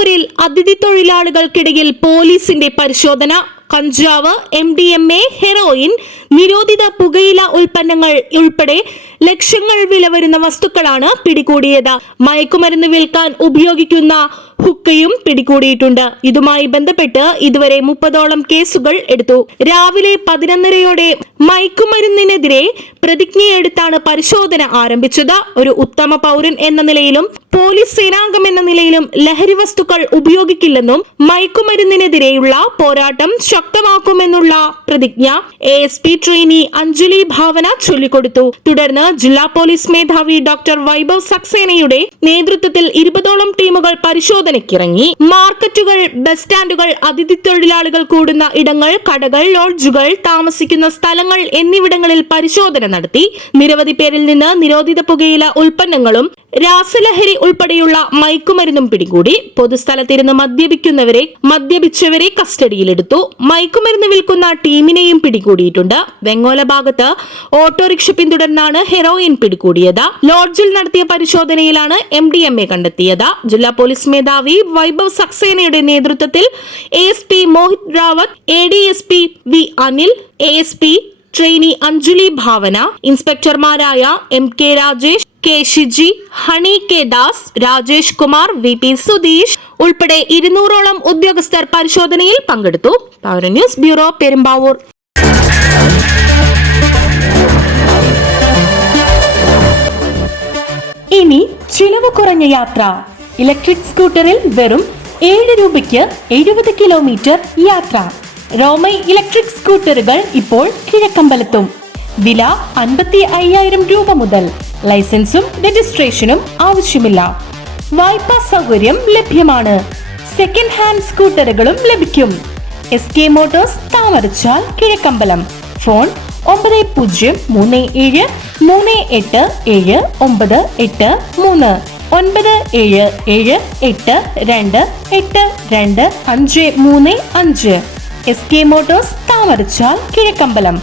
പെരുമ്പാവൂരിൽ അതിഥി തൊഴിലാളികൾക്കിടയിൽ പോലീസിന്റെ പരിശോധന. കഞ്ചാവ് M D M A heroin നിരോധിത പുകയില ഉൽപ്പന്നങ്ങൾ ഉൾപ്പെടെ ലക്ഷങ്ങൾ വില വരുന്ന വസ്തുക്കളാണ് പിടികൂടിയത്. മയക്കുമരുന്ന് വിൽക്കാൻ ഉപയോഗിക്കുന്ന ഹുക്കയും പിടികൂടിയിട്ടുണ്ട്. ഇതുമായി ബന്ധപ്പെട്ട് ഇതുവരെ മുപ്പതോളം കേസുകൾ എടുത്തു. രാവിലെ പതിനൊന്നരയോടെ മയക്കുമരുന്നിനെതിരെ പ്രതിജ്ഞയെടുത്താണ് പരിശോധന ആരംഭിച്ചത്. ഒരു ഉത്തമ പൗരൻ എന്ന നിലയിലും പോലീസ് സേനാംഗം എന്ന നിലയിലും ലഹരി വസ്തുക്കൾ ഉപയോഗിക്കില്ലെന്നും മയക്കുമരുന്നിനെതിരെയുള്ള പോരാട്ടം ശക്തമാക്കുമെന്നുള്ള പ്രതിജ്ഞ A S P trainee Anjali Bhavana ചൊല്ലിക്കൊടുത്തു. തുടർന്ന് ജില്ലാ പോലീസ് മേധാവി ഡോക്ടർ വൈഭവ് സക്സേനയുടെ നേതൃത്വത്തിൽ ഇരുപതോളം ടീമുകൾ പരിശോധനയ്ക്കിറങ്ങി മാർക്കറ്റുകൾ ബസ് സ്റ്റാൻഡുകൾ അതിഥി തൊഴിലാളികൾ കൂടുന്ന ഇടങ്ങൾ കടകൾ ലോഡ്ജുകൾ താമസിക്കുന്ന സ്ഥലങ്ങൾ എന്നിവിടങ്ങളിൽ പരിശോധന നടത്തി. നിരവധി പേരിൽ നിന്ന് നിരോധിത പുകയില ഉൽപ്പന്നങ്ങളും രാസലഹരി ഉൾപ്പെടെയുള്ള മയക്കുമരുന്നും പിടികൂടി പൊതുസ്ഥലത്തിരുന്ന് മദ്യപിക്കുന്നവരെ മദ്യപിച്ചവരെ കസ്റ്റഡിയിലെടുത്തു. മയക്കുമരുന്ന് വിൽക്കുന്ന ടീമിനെയും പിടികൂടിയിട്ടുണ്ട്. വെങ്ങോല ഭാഗത്ത് ഓട്ടോറിക്ഷ പിന്തുടർന്നാണ് ഹെറോയിൻ പിടികൂടിയത്. ലോഡ്ജിൽ നടത്തിയ പരിശോധനയിലാണ് എം ഡി എം എ കണ്ടെത്തിയത്. ജില്ലാ പോലീസ് മേധാവി വൈഭവ് സക്സേനയുടെ നേതൃത്വത്തിൽ A S P Mohit Rawat A D S P V Anil A S P trainee Anjali Bhavana ഇൻസ്പെക്ടർമാരായ M K Rajesh K Shiji Honey K Das Rajesh Kumar V P Sudheesh ഉൾപ്പെടെ ഇരുന്നൂറോളം ഉദ്യോഗസ്ഥർ പരിശോധനയിൽ പങ്കെടുത്തു. Power news bureau Perumbavoor. ഇനി ചിലവ് കുറഞ്ഞ യാത്ര. Electric സ്കൂട്ടറിൽ വെറും ഏഴ് രൂപയ്ക്ക് എഴുപത് കിലോമീറ്റർ യാത്ര. റോമൈ ഇലക്ട്രിക് സ്കൂട്ടറുകൾ ഇപ്പോൾ കിഴക്കമ്പലത്തും. വില അൻപത്തി അയ്യായിരം രൂപ മുതൽ. ലൈസൻസും രജിസ്ട്രേഷനും ആവശ്യമില്ല. വായ്പാ സൗകര്യം ലഭ്യമാണ്. സെക്കൻഡ് ഹാൻഡ് സ്കൂട്ടറുകളും ലഭിക്കും. S K motors Thamarachal Kizhakkambalam. Phone ഒമ്പത് പൂജ്യം മൂന്ന് ഏഴ് മൂന്ന് എട്ട് ഏഴ് ഒമ്പത് എട്ട് മൂന്ന്. ഒൻപത് ഏഴ് ഏഴ് എട്ട് രണ്ട് എട്ട് രണ്ട് അഞ്ച് മൂന്ന് അഞ്ച്. S K motors Thamarachal Kizhakkambalam